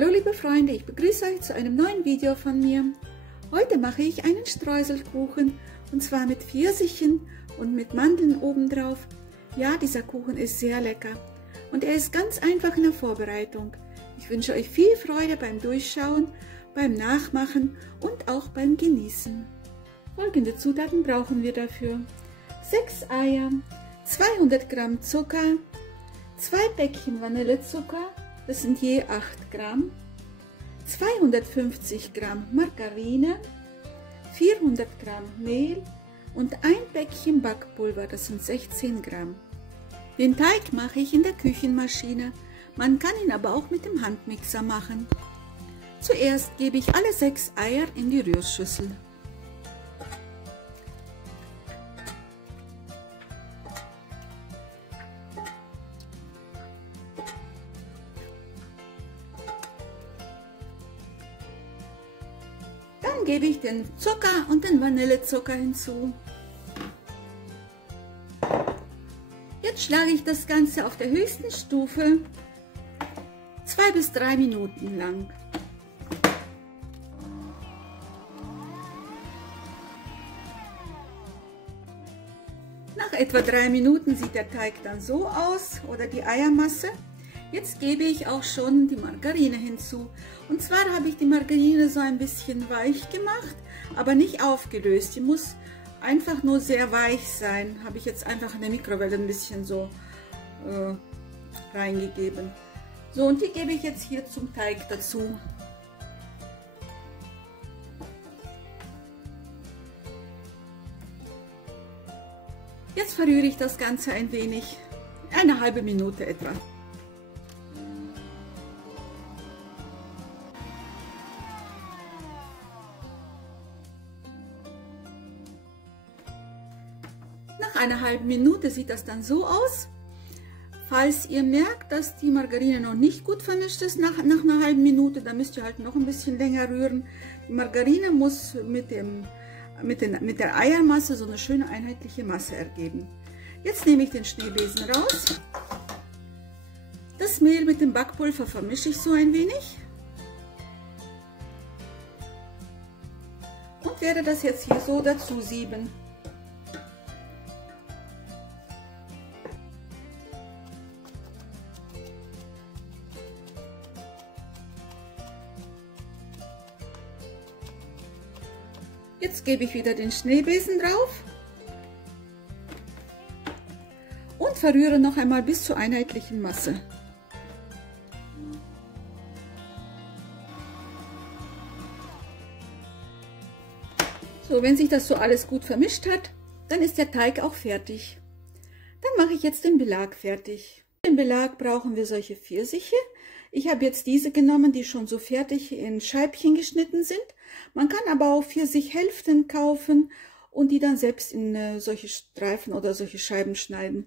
Hallo liebe Freunde, ich begrüße euch zu einem neuen Video von mir. Heute mache ich einen Streuselkuchen und zwar mit Pfirsichen und mit Mandeln obendrauf. Ja, dieser Kuchen ist sehr lecker und er ist ganz einfach in der Vorbereitung. Ich wünsche euch viel Freude beim Durchschauen, beim Nachmachen und auch beim Genießen. Folgende Zutaten brauchen wir dafür: 6 Eier, 200 Gramm Zucker, 2 Päckchen Vanillezucker, das sind je 8 Gramm, 250 Gramm Margarine, 400 Gramm Mehl und ein Päckchen Backpulver, das sind 16 Gramm. Den Teig mache ich in der Küchenmaschine, man kann ihn aber auch mit dem Handmixer machen. Zuerst gebe ich alle 6 Eier in die Rührschüssel. Dann gebe ich den Zucker und den Vanillezucker hinzu. Jetzt schlage ich das Ganze auf der höchsten Stufe 2 bis 3 Minuten lang. Nach etwa 3 Minuten sieht der Teig dann so aus oder die Eiermasse. Jetzt gebe ich auch schon die Margarine hinzu. Und zwar habe ich die Margarine so ein bisschen weich gemacht, aber nicht aufgelöst. Die muss einfach nur sehr weich sein. Habe ich jetzt einfach in der Mikrowelle ein bisschen so reingegeben. So, und die gebe ich jetzt hier zum Teig dazu. Jetzt verrühre ich das Ganze ein wenig, eine halbe Minute etwa. Nach einer halben Minute sieht das dann so aus. Falls ihr merkt, dass die Margarine noch nicht gut vermischt ist nach einer halben Minute, dann müsst ihr halt noch ein bisschen länger rühren. Die Margarine muss mit der Eiermasse so eine schöne einheitliche Masse ergeben. Jetzt nehme ich den Schneebesen raus. Das Mehl mit dem Backpulver vermische ich so ein wenig. Und werde das jetzt hier so dazu sieben. Jetzt gebe ich wieder den Schneebesen drauf und verrühre noch einmal bis zur einheitlichen Masse. So, wenn sich das so alles gut vermischt hat, dann ist der Teig auch fertig. Dann mache ich jetzt den Belag fertig. Für den Belag brauchen wir solche Pfirsiche. Ich habe jetzt diese genommen, die schon so fertig in Scheibchen geschnitten sind. Man kann aber auch Pfirsichhälften kaufen und die dann selbst in solche Streifen oder solche Scheiben schneiden.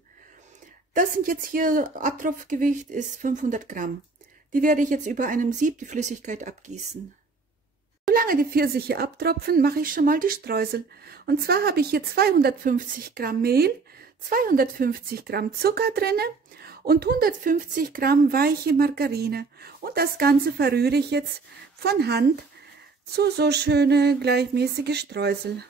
Das sind jetzt hier, Abtropfgewicht ist 500 Gramm. Die werde ich jetzt über einem Sieb die Flüssigkeit abgießen. Solange die Pfirsiche abtropfen, mache ich schon mal die Streusel. Und zwar habe ich hier 250 Gramm Mehl, 250 Gramm Zucker drin und 150 Gramm weiche Margarine. Und das Ganze verrühre ich jetzt von Hand zu so schöne gleichmäßige Streusel.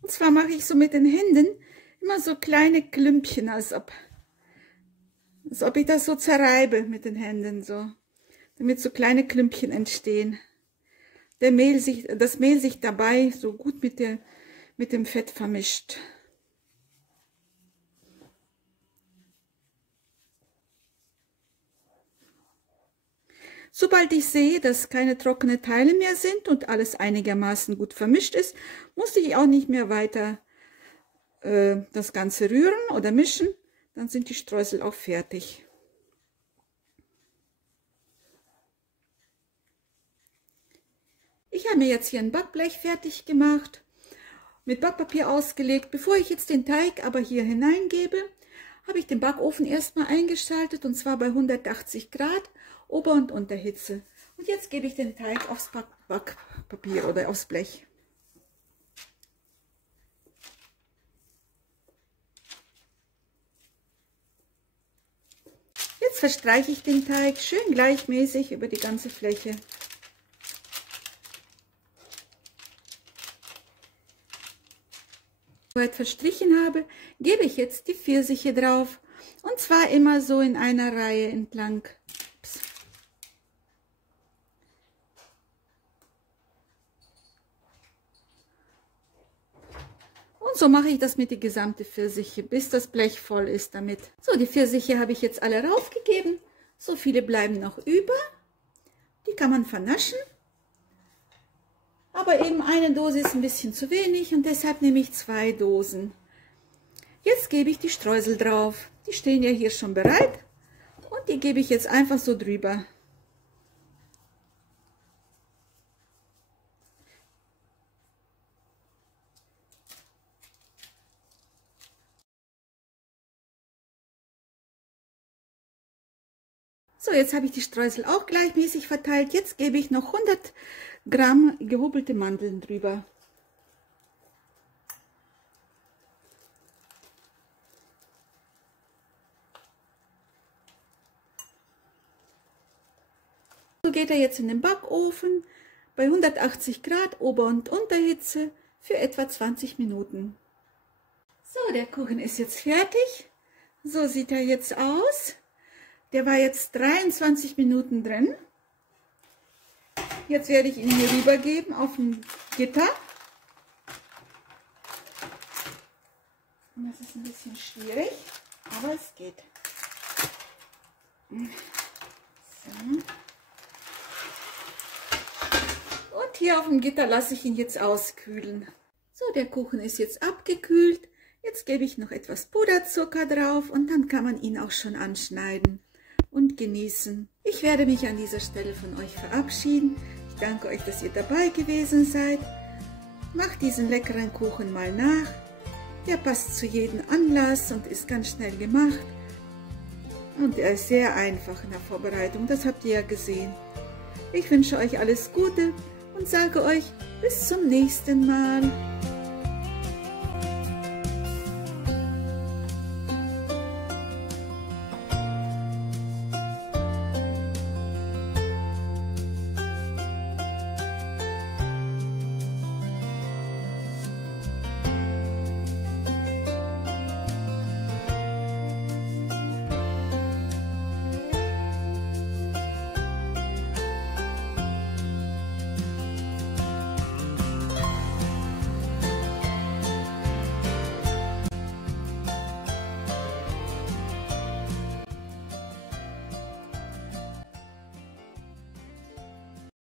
Und zwar mache ich so mit den Händen immer so kleine Klümpchen, als ob ich das so zerreibe mit den Händen, so, damit so kleine Klümpchen entstehen. Das Mehl sich dabei so gut mit dem Fett vermischt. Sobald ich sehe, dass keine trockenen Teile mehr sind und alles einigermaßen gut vermischt ist, muss ich auch nicht mehr weiter das Ganze rühren oder mischen. Dann sind die Streusel auch fertig. Ich habe mir jetzt hier ein Backblech fertig gemacht, mit Backpapier ausgelegt. Bevor ich jetzt den Teig aber hier hineingebe, habe ich den Backofen erstmal eingeschaltet und zwar bei 180 Grad Ober- und Unterhitze. Und jetzt gebe ich den Teig aufs Backpapier oder aufs Blech. Jetzt verstreiche ich den Teig schön gleichmäßig über die ganze Fläche. Soweit verstrichen habe, gebe ich jetzt die Pfirsiche drauf. Und zwar immer so in einer Reihe entlang. Ups. Und so mache ich das mit der gesamten Pfirsiche, bis das Blech voll ist damit. So, die Pfirsiche habe ich jetzt alle raufgegeben. So viele bleiben noch über. Die kann man vernaschen. Aber eben eine Dose ist ein bisschen zu wenig und deshalb nehme ich 2 Dosen. Jetzt gebe ich die Streusel drauf. Die stehen ja hier schon bereit und die gebe ich jetzt einfach so drüber. So, jetzt habe ich die Streusel auch gleichmäßig verteilt. Jetzt gebe ich noch 100 Gramm gehobelte Mandeln drüber. So geht er jetzt in den Backofen bei 180 Grad Ober- und Unterhitze für etwa 20 Minuten. So, der Kuchen ist jetzt fertig. So sieht er jetzt aus. Der war jetzt 23 Minuten drin. Jetzt werde ich ihn hier rübergeben auf ein Gitter. Und das ist ein bisschen schwierig, aber es geht. So. Und hier auf dem Gitter lasse ich ihn jetzt auskühlen. So, der Kuchen ist jetzt abgekühlt. Jetzt gebe ich noch etwas Puderzucker drauf und dann kann man ihn auch schon anschneiden und genießen. Ich werde mich an dieser Stelle von euch verabschieden. Ich danke euch, dass ihr dabei gewesen seid. Macht diesen leckeren Kuchen mal nach. Der passt zu jedem Anlass und ist ganz schnell gemacht. Und er ist sehr einfach in der Vorbereitung, das habt ihr ja gesehen. Ich wünsche euch alles Gute und sage euch bis zum nächsten Mal.